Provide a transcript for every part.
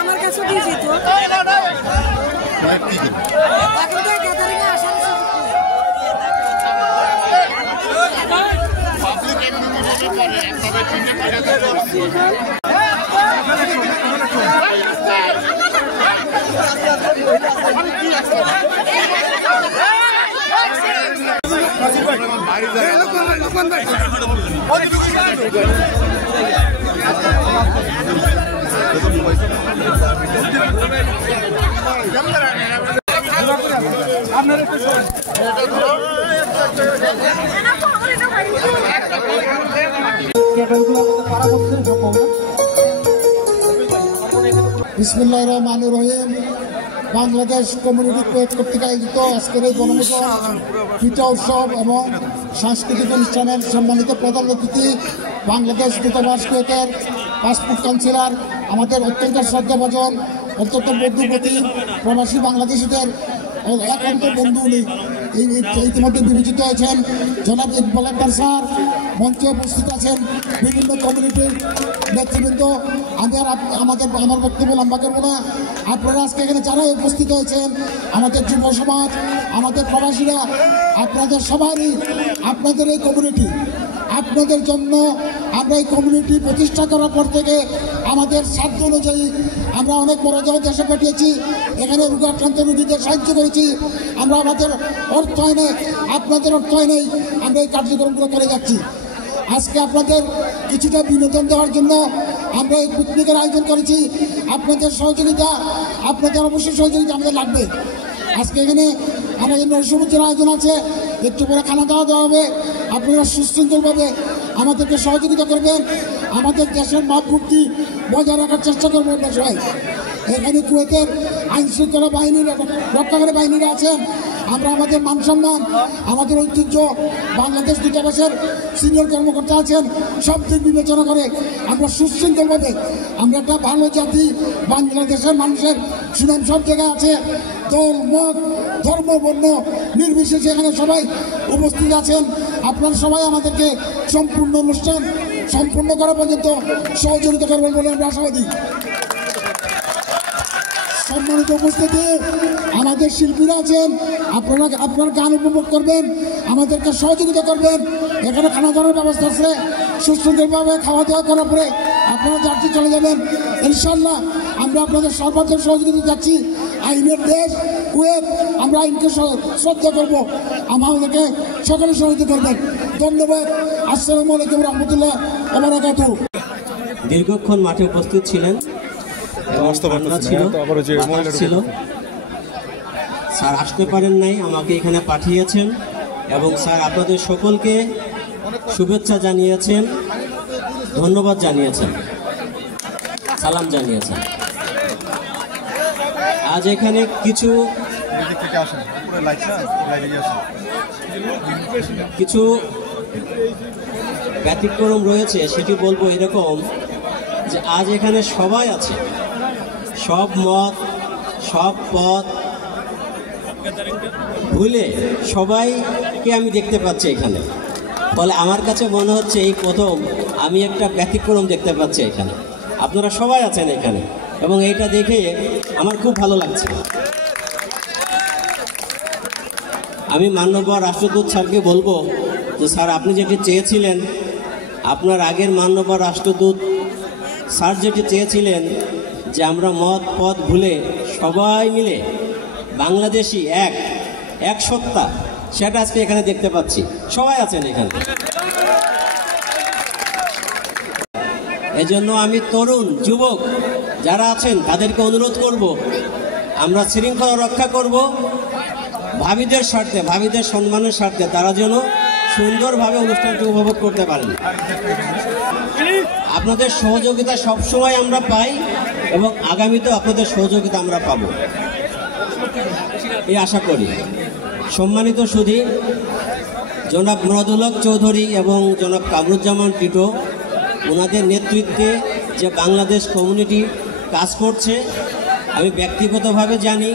আমার কাছে দিয়ে যেত এখন তো গ্যাদারিং এ আসার বিসমিল্লাহির রহমানির রহিম। বাংলাদেশ কমিউনিটি কুয়েত কর্তৃক আয়োজিত আজকের এই বনভোজন পিঠা উৎসব এবং সাংস্কৃতিক অনুষ্ঠানের সম্মানিত প্রধান অতিথি বাংলাদেশ দূতাবাস কুয়েতের পাসপোর্ট কাউন্সিলর, আমাদের অত্যন্ত শ্রদ্ধাভাজন, অত্যন্ত বন্ধুপতি প্রবাসী বাংলাদেশিদের একান্ত বন্ধু উনি ইতিমধ্যে বিবেচিত হয়েছেন। জনাব ইকবাল আক্তার স্যার মঞ্চে উপস্থিত আছেন, বিভিন্ন কমিউনিটির নেতৃবৃন্দ। আমার বক্তব্য লম্বা করবো না। আপনারা আজকে এখানে যারা উপস্থিত হয়েছেন, আমাদের যুব সমাজ, আমাদের প্রবাসীরা, আপনাদের সবারই, আপনাদের এই কমিউনিটি, আপনাদের জন্য আমরা এই কমিউনিটি প্রতিষ্ঠা করার পর থেকে আমাদের সাধ্য অনুযায়ী আমরা অনেক বড় দেশে পাঠিয়েছি, এখানে রোগাক্রান্ত রোগীদের সাহায্য করেছি। আমরা আমাদের অর্থায়নে, আপনাদের অর্থায়নেই আমরা এই কার্যক্রমগুলো করে যাচ্ছি। আজকে আপনাদের কিছুটা বিনোদন দেওয়ার জন্য আমরা এই পিকনিকের আয়োজন করেছি। আপনাদের সহযোগিতা, আপনাদের অবশ্যই সহযোগিতা আমাদের লাগবে। আজকে এখানে আমাদের নৈশভোজের আয়োজন আছে, একটু পরে খানা দাওয়া দেওয়া হবে। আপনারা সুশৃঙ্খলভাবে আমাদেরকে সহযোগিতা করবেন, আমাদের দেশের ভাবমূর্তি বজায় রাখার চেষ্টা করবেন। আমরা সবাই এখানে কুয়েতের আইন শৃঙ্খলা বাহিনীর রক্ষাকারী বাহিনীরা আছেন। আমরা আমাদের মান সম্মান, আমাদের ঐতিহ্য, বাংলাদেশ দূতাবাসের সিনিয়র কর্মকর্তা আছেন, সব দিক বিবেচনা করে আমরা সুশৃঙ্খলভাবে, আমরা একটা ভালো জাতি, বাংলাদেশের মানুষের সুনাম সব জায়গায় আছে। দল, মত, ধর্ম, বর্ণ নির্বিশেষে এখানে সবাই উপস্থিত আছেন। আপনারা সবাই আমাদেরকে সম্পূর্ণ অনুষ্ঠান সম্পূর্ণ করা পর্যন্ত সহযোগিতা করবেন বলে আমরা আশাবাদী। সম্মানিত উপস্থিতি, আমাদের শিল্পীরা আছেন, আপনারা গান উপভোগ করবেন, আমাদেরকে সহযোগিতা করবেন। এখানে খানা দাওয়ার ব্যবস্থা আছে, সুশৃঙ্খলভাবে খাওয়া দাওয়া করার পরে আপনারা যাত্রী চলে যাবেন। ইনশাল্লাহ আমরা আপনাদের সর্বাত্মক সহযোগিতা যাচ্ছি। আইনের দেশ কুয়েত, আমরা আইনকে শ্রদ্ধা করবো, আমাদেরকে সকলে সহযোগিতা করবেন। ধন্যবাদ। আসসালামু আলাইকুম রহমতুল্লাহ ওয়া বারাকাতুহু। দীর্ঘক্ষণ মাঠে উপস্থিত ছিলেন, ছিল স্যার আসতে পারেন নাই, আমাকে এখানে পাঠিয়েছেন এবং স্যার আপনাদের সকলকে শুভেচ্ছা জানিয়েছেন, ধন্যবাদ জানিয়েছেন, সালাম জানিয়েছেন। আজ এখানে কিছু ব্যতিক্রম রয়েছে, সেটি বলবো এরকম যে আজ এখানে সবাই আছে, সব মত, সব পথ ভুলে সবাইকে আমি দেখতে পাচ্ছি এখানে। ফলে আমার কাছে মনে হচ্ছে এই প্রথম আমি একটা ব্যতিক্রম দেখতে পাচ্ছি এখানে। আপনারা সবাই আছেন এখানে এবং এইটা দেখে আমার খুব ভালো লাগছে। আমি মাননীয় রাষ্ট্রদূত স্যারকে বলবো যে স্যার আপনি যেটি চেয়েছিলেন, আপনার আগের মাননীয় রাষ্ট্রদূত স্যার যেটি চেয়েছিলেন যে আমরা মত পথ ভুলে সবাই মিলে বাংলাদেশি এক সত্তা, সেটা আজকে এখানে দেখতে পাচ্ছি। সবাই আছেন এখানে। এজন্য আমি তরুণ যুবক যারা আছেন তাদেরকে অনুরোধ করব, আমরা শৃঙ্খলা রক্ষা করব ভাবিদের স্বার্থে, ভাবিদের সম্মানের স্বার্থে, তারা যেন সুন্দরভাবে অনুষ্ঠানটি উপভোগ করতে পারেন। আপনাদের সহযোগিতা সবসময় আমরা পাই এবং আগামীতেও আপনাদের সহযোগিতা আমরা পাব এই আশা করি। সম্মানিত সুধী, জনাব মুরাদুল হক চৌধুরী এবং জনাব কামরুজ্জামান টিটো, ওনাদের নেতৃত্বে যে বাংলাদেশ কমিউনিটি কাজ করছে আমি ব্যক্তিগতভাবে জানি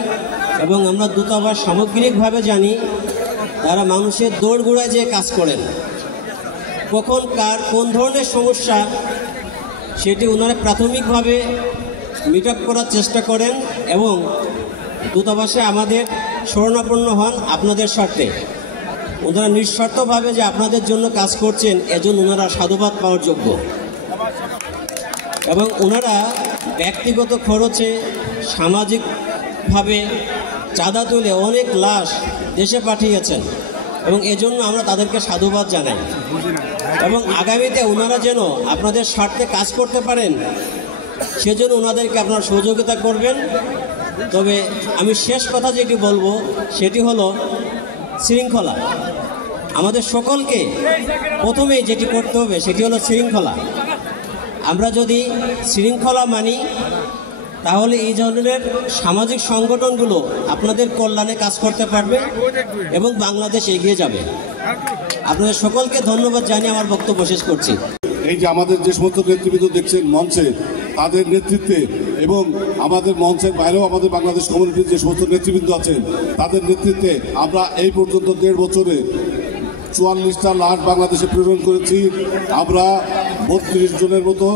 এবং আমরা দূতাবাস সামগ্রিকভাবে জানি। তারা মানুষের দৌড়গোড়ায় যে কাজ করেন, কখন কার কোন ধরনের সমস্যা সেটি ওনারা প্রাথমিকভাবে মিট আপ করার চেষ্টা করেন এবং দূতাবাসে আমাদের শরণাপন্ন হন আপনাদের স্বার্থে। ওনারা নিঃস্বার্থভাবে যে আপনাদের জন্য কাজ করছেন এজন্য ওনারা সাধুবাদ পাওয়ার যোগ্য। এবং ওনারা ব্যক্তিগত খরচে সামাজিকভাবে চাঁদা তুলে অনেক লাশ দেশে পাঠিয়েছেন এবং এজন্য আমরা তাদেরকে সাধুবাদ জানাই। এবং আগামীতে ওনারা যেন আপনাদের স্বার্থে কাজ করতে পারেন সেজন্য ওনাদেরকে আপনারা সহযোগিতা করবেন। তবে আমি শেষ কথা যেটি বলবো সেটি হলো শৃঙ্খলা। আমাদের সকলকে প্রথমেই যেটি করতে হবে সেটি হলো শৃঙ্খলা। আমরা যদি শৃঙ্খলা মানি তাহলে এই ধরনের সামাজিক সংগঠনগুলো আপনাদের কল্যাণে কাজ করতে পারবে এবং বাংলাদেশ এগিয়ে যাবে। আপনাদের সকলকে ধন্যবাদ জানিয়ে আমার বক্তব্য শেষ করছি। এই যে আমাদের যে সমস্ত নেতৃবৃন্দ দেখছেন মঞ্চে, তাদের নেতৃত্বে এবং আমাদের মঞ্চের বাইরেও আমাদের বাংলাদেশ কমিউনিটির যে সমস্ত নেতৃবৃন্দ আছেন তাদের নেতৃত্বে আমরা এই পর্যন্ত 1.5 বছরে 44টা লাশ বাংলাদেশে প্রেরণ করেছি। আমরা 32 জনের মতো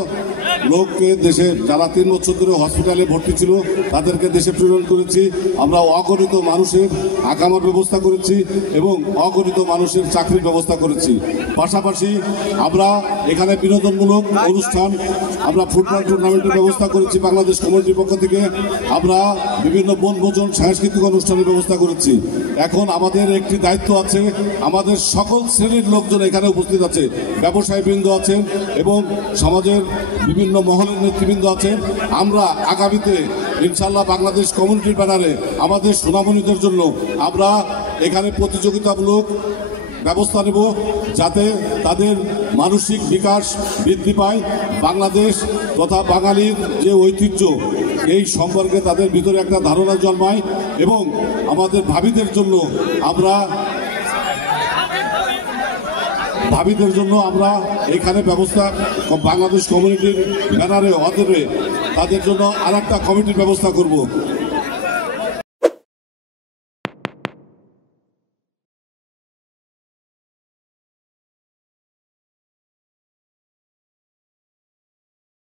লোককে দেশে, যারা 3 বছর ধরে হসপিটালে ভর্তি ছিল তাদেরকে দেশে প্রেরণ করেছি। আমরা অগণিত মানুষের আকামার ব্যবস্থা করেছি এবং অগণিত মানুষের চাকরির ব্যবস্থা করেছি। পাশাপাশি আমরা এখানে বিনোদনমূলক অনুষ্ঠান, আমরা ফুটবল টুর্নামেন্টের ব্যবস্থা করেছি বাংলাদেশ কমিউনিটির পক্ষ থেকে। আমরা বিভিন্ন বনভোজন সাংস্কৃতিক অনুষ্ঠানের ব্যবস্থা করেছি। এখন আমাদের একটি দায়িত্ব আছে, আমাদের সকল শ্রেণীর লোকজন এখানে উপস্থিত আছে, ব্যবসায়ীবৃন্দ আছেন এবং সমাজের বিভিন্ন মহলের নেতৃবৃন্দ আছেন। আমরা আগামীতে ইনশাল্লাহ বাংলাদেশ কমিউনিটির ব্যানারে আমাদের সোনামণিদের জন্য আমরা এখানে প্রতিযোগিতামূলক ব্যবস্থা নেব যাতে তাদের মানসিক বিকাশ বৃদ্ধি পায়, বাংলাদেশ তথা বাঙালির যে ঐতিহ্য এই সম্পর্কে তাদের ভিতরে একটা ধারণা জন্মায় এবং আমাদের ভাবিদের জন্য আমরা এখানে ব্যবস্থা বাংলাদেশ কমিউনিটির ব্যানারে অদরে তাদের জন্য আরেকটা কমিটির ব্যবস্থা করব